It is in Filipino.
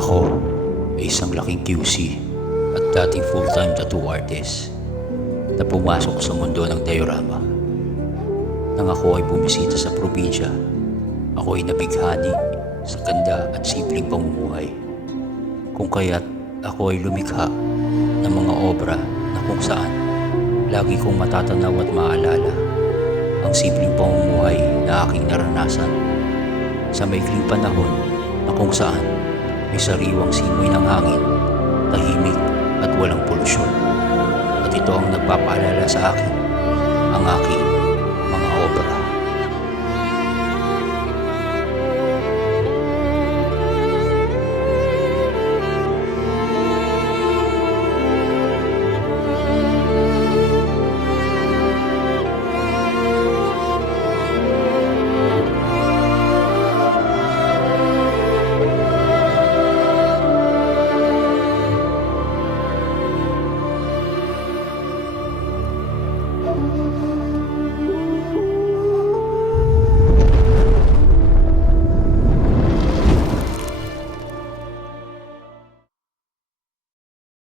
Ako ay isang laking QC at dating full-time tattoo artist na pumasok sa mundo ng diorama. Nang ako ay bumisita sa probinsya, ako ay nabighani sa ganda at simpleng pamumuhay. Kung kaya't ako ay lumikha ng mga obra na kung saan lagi kong matatanaw at maalala ang simpleng pamumuhay na aking naranasan sa maikling panahon na kung saan may sariwang simoy ng hangin, tahimik at walang polusyon. At ito ang nagpapaalala sa akin ang aking